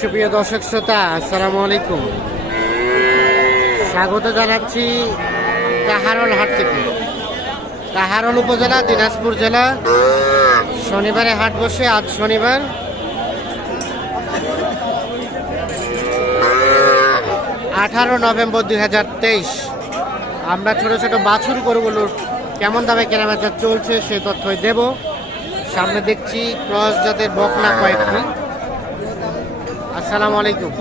সুপ্রিয় দর্শক শ্রোতা, আসসালামু আলাইকুম। স্বাগত জানাচ্ছি কাহারল হাট থেকে। কাহারল উপজেলা, দিনাজপুর জেলা। শনিবারে হাট বসে, আজ শনিবার। আঠারো নভেম্বর দুই হাজার তেইশ। আমরা ছোট ছোট বাছুর গরুগুলোর কেমন দামে কেনাবেচা চলছে, সে তথ্যই দেব। সামনে দেখছি ক্রস জাতের বকনা কয়েকটি। আসসালামু আলাইকুম।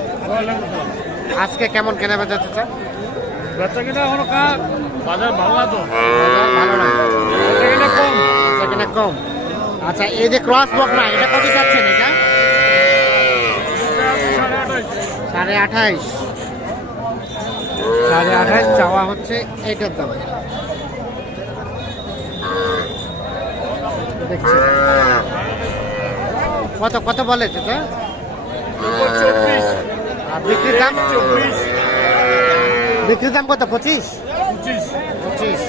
আজকে কেমন কেনাবেচা চাচা বেচা কিনা কার? বাজার ভালো না তো। বাজার ভালো না। বেচা কিনা কম। বেচা কিনা কম। আচ্ছা এই যে ক্রস বকনা এটা কত যাচ্ছেন এটা? সাড়ে আঠাইশ। সাড়ে আঠাইশ চাওয়া হচ্ছে এইটার দাম। দেখছি। কত কত বলে চাচা চব্বিশ আর বিক্রির দাম চব্বিশ। বিক্রির দাম কত? পঁচিশ? পঁচিশ। পঁচিশ।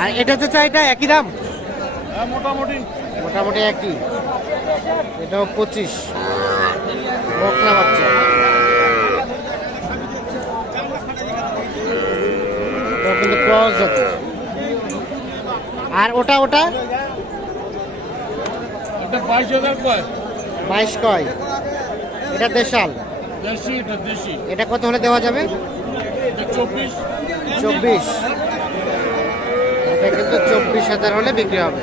আর এটা তো চাই এটা একই দাম? হ্যাঁ মোটামুটি। মোটামুটি একই। এটাও পঁচিশ। বকনা বাচ্চা। কিন্তু ক্রস যাচ্ছে আর ওটা ওটা? বাইশ হাজার বাইশ কয়? এটা দেশাল। এটা কত হলে দেওয়া যাবে? চব্বিশ। এটা কিন্তু চব্বিশ হাজার হলে বিক্রি হবে।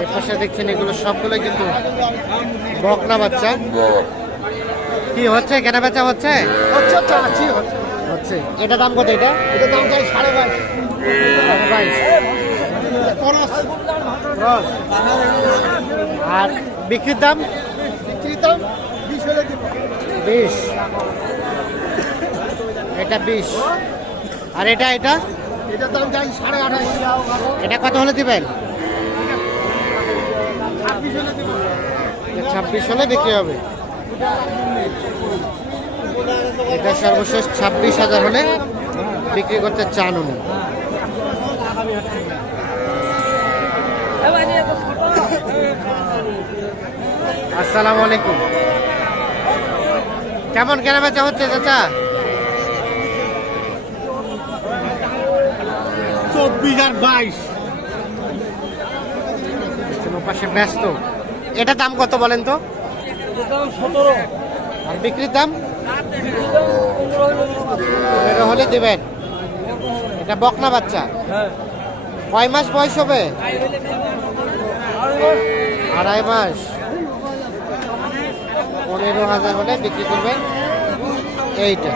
এর পাশে দেখছেন এগুলো সবগুলো কিন্তু বকনা বাচ্চা। কি হচ্ছে? কেনা বেচা হচ্ছে হচ্ছে হচ্ছে। হচ্ছে। এটা দাম কত এটা? এটা দাম চাই সাড়ে বাইশ। সাড়ে বাইশ। আর বিক্রির দাম? বিক্রির দাম বিশ হলে বিশ। এটা বিশ। আর এটা এটা? এটা দাম চাই সাড়ে আঠাশ। এটা কত হলে দিবেন? ছাব্বিশ হলে ছাব্বিশ হলে বিক্রি হবে। এটা সর্বশেষ ছাব্বিশ হাজার হলে বিক্রি করতে চান উনি। আসসালামু আলাইকুম। কেমন কেনা বেচা হচ্ছে চাচা? চব্বিশ আর বাইশ। পাশে ব্যস্ত। এটা দাম কত বলেন তো? আর বিক্রির দাম? পনেরো। হলে দেবেন। এটা বকনা বাচ্চা। কয় মাস বয়স হবে? আড়াই মাস। পনেরো হাজার হলে বিক্রি করবেন এইটা।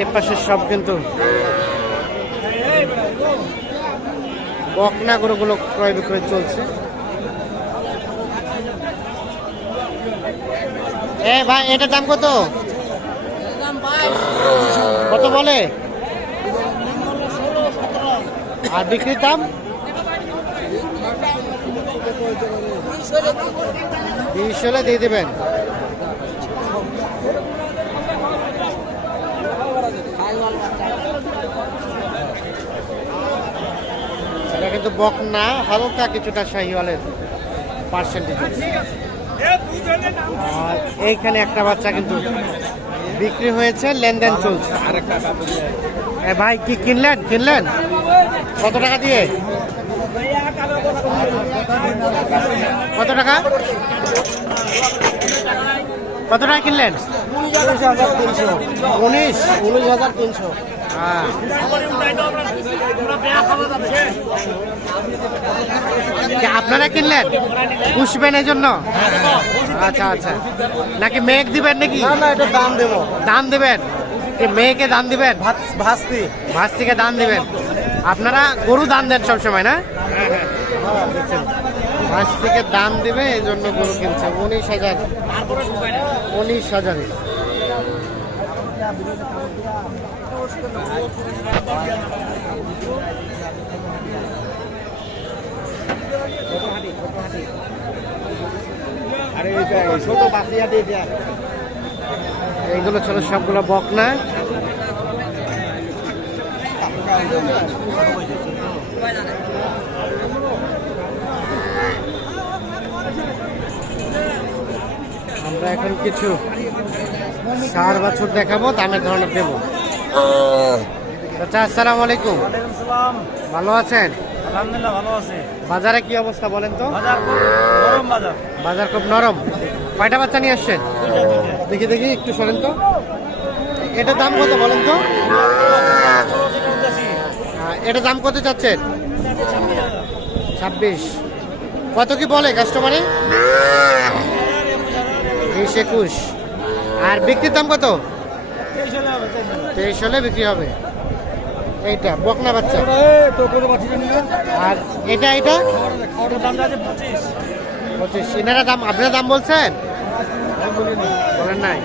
এর পাশে সব কিন্তু বকনা গরুগুলো ক্রয় বিক্রয় চলছে। এ ভাই, এটার দাম কত? কত বলে? আর বিক্রির দাম? বিশ দিয়ে দেবেন। এটা কিন্তু বক না হালকা কিছুটা শাহিওয়ালের পার্সেন্টেজ আর এইখানে একটা বাচ্চা কিন্তু বিক্রি হয়েছে লেনদেন চলছে। এ ভাই কি কিনলেন? কিনলেন? কত টাকা দিয়ে? কত টাকা? কত টাকা কিনলেন? উনিশ হাজার তিনশো। উনিশ? হাজার তিনশো। হ্যাঁ আপনারা কিনলেন? পুষবেন এই জন্য আচ্ছা আচ্ছা। নাকি মেঘ দিবেন নাকি? না না এটা দাম দেবো। দান দিবেন? মেয়েকে দান দিবেন? ভাস্তি। ভাস থেকে দান দিবেন। আপনারা গরু দান দেন সবসময় না? দেখছেন ভাস থেকে দান দিবে এই জন্য গরু কিনছে। উনিশ হাজার। উনিশ হাজারে। আরে ছোট এইগুলো ছিল সবগুলো বকনা। আমরা এখন কিছু সার বাছুর দেখাবো, দামের ধরনের দেবো। চাচা আসসালামু আলাইকুম। সালাম। ভালো আছেন? আলহামদুলিল্লাহ ভালো আছে। বাজারে কি অবস্থা বলেন তো? বাজার খুব গরম বাজার। বাজার খুব নরম। কয়টা বাচ্চা নিয়ে আসছেন? দেখি দেখি একটু শোনেন তো। এটার দাম কত বলেন তো? আহ, এটার দাম কত চাচ্ছেন? ছাব্বিশ। কত কি বলে কাস্টমারে? বিশ একুশ। আর বিক্রির দাম কত? তেইশ হলে বিক্রি হবে। এইটা বকনা বাচ্চা। আর এটা এটা? পঁচিশ। এনারা দাম আপনারা দাম বলছেন? বলেন নাই।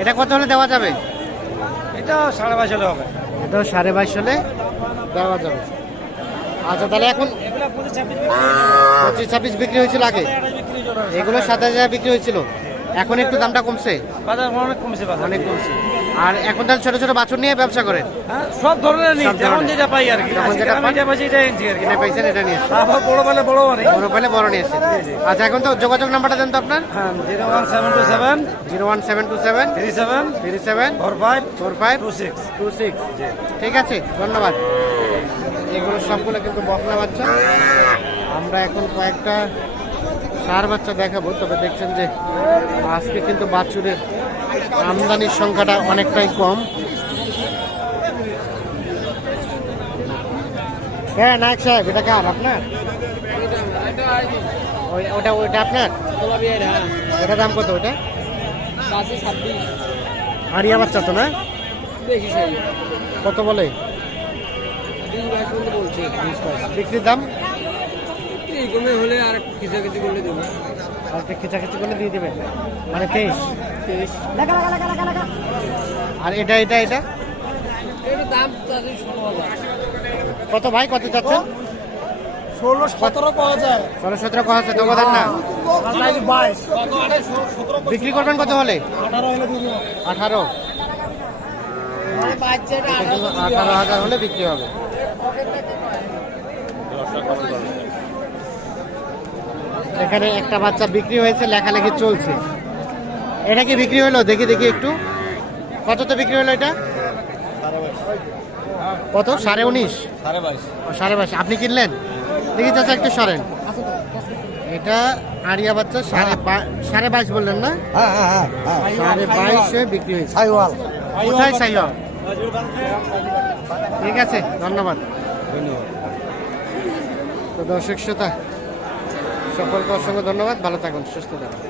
এটা কত হলে দেওয়া যাবে? এটা সাড়ে বাইশ হলে হবে। এটাও সাড়ে বাইশ হলে দেওয়া যাবে। আচ্ছা তাহলে এখন এগুলো পঁচিশ ছাব্বিশ বিক্রি হয়েছিল আগে? এগুলো সাত হাজার বিক্রি হয়েছিল। এখন একটু দামটা কমছে? অনেক কমছে অনেক কমছে। আর এখন তাহলে ছোট ছোট বাছুর নিয়ে ব্যবসা করেন? হ্যাঁ, সব ধরনের নিই যেমন যেটা পাই আর কি। যেমন যেটা পান। যেটা এটাই এনেছি আর কি। কিনে পাইছেন এটা নিয়ে এসেছেন। তারপর বড় পেলে বড় মানে বড় পেলে বড় নিয়ে এসেছেন। আচ্ছা এখন তো যোগাযোগ নাম্বারটা দেন তো আপনার? হ্যাঁ zero one seven two seven. Zero one seven two seven. Three seven. Three seven. Four five. Four five. Two six. Two six. ঠিক আছে ধন্যবাদ। এগুলো সবগুলো কিন্তু বকনা বাচ্চা। আমরা এখন কয়েকটা সার বাচ্চা দেখাবো তবে দেখছেন যে আজকে কিন্তু বাছুরের আমদানির সংখ্যাটা অনেকটাই কম। হ্যাঁ নায়ক সাহেব, এটা কার, আপনার? ওটা, ওইটা আপনার? এটা দাম কত ওটা আরিয়া বাচ্চা তো না? কত বলে। বিক্রির দাম? হলে আর কিছু কিছু করলে দেবো একটু খিচাখিচি করে দিয়ে দেবেন মানে তেইশ। তেইশ। আর এটা এটা এটা? কত ভাই কত চাচ্ছেন? ষোলো সতেরো পাওয়া যায়। ষোলো সতেরো কত আছে দোকান না? বিক্রি করবেন কত হলে? আঠারো আঠারো। হাজার হলে বিক্রি হবে। এখানে একটা বাচ্চা বিক্রি হয়েছে লেখালেখি চলছে। এটা কি বিক্রি হলো? দেখি দেখি একটু। কত তো বিক্রি হলো এটা? কত? সাড়ে উনিশ? সাড়ে বাইশ। আপনি কিনলেন? দেখি চাচা একটু সরেন। এটা আরিয়া বাচ্চা সাড়ে সাড়ে বাইশ বললেন না? হ্যাঁ হ্যাঁ হ্যাঁ হ্যাঁ। সাড়ে বাইশে বিক্রি হয়েছে। কোথায় ঠিক আছে ধন্যবাদ। তো দর্শক শ্রোতা সকলকে অসংখ্য ধন্যবাদ। ভালো থাকুন সুস্থ থাকুন।